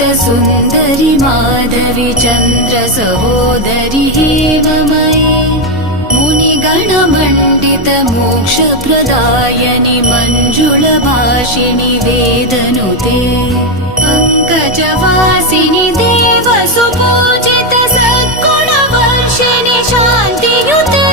सुन्दरि माधवी चन्द्र सहोदरि हेममयी मुनिगणमण्डित मोक्षप्रदायनि मञ्जुलभाषिणि वेदनुते पङ्कजवासिनि देवसुपूजित सद्गुणवर्षिणि शान्तियुते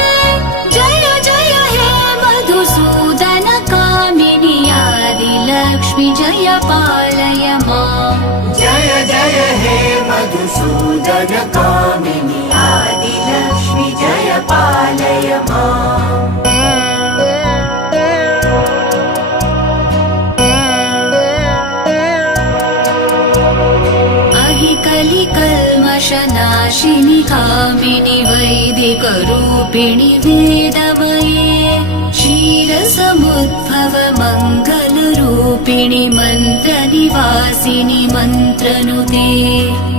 जय जय हे मधुसूदन कामिनि आदिलक्ष्मि जय पालय माम् जय जय हे मधुसूदन कामिनि आदिलक्ष्मि जय पालय माम् कलिकल्मषनाशिनि कामिनि वैदिकरूपिणि वेदमये क्षीरसमुद्भव मङ्गलरूपिणि मन्त्रनिवासिनि मन्त्रनुते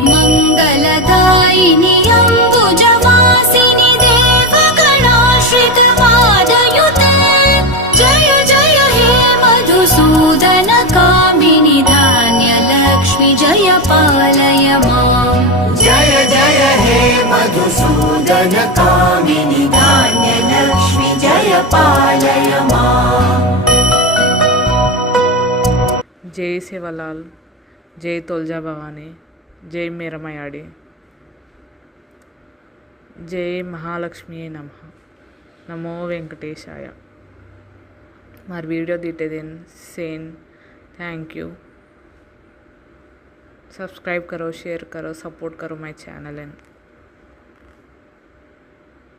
मङ्गलदायिनि अम्बुजवासिनि देवगणाश्रित पादयुते जय जय हे मधुसूदन कामिनि धान्यलक्ष्मि जय पालय माम् जय जय हे मधुसूदन कामिनि धान्यलक्ष्मि जय पालय माम् जय सेवालाल, जय तुलजा भवानी, जय मेरमयाडी, जय महालक्ष्मी नमः, नमो वेंकटेशाय। मार वीडियो दीटे दिन सेन थैंक यू। सब्सक्राइब करो, शेयर करो, सपोर्ट करो माय चैनल।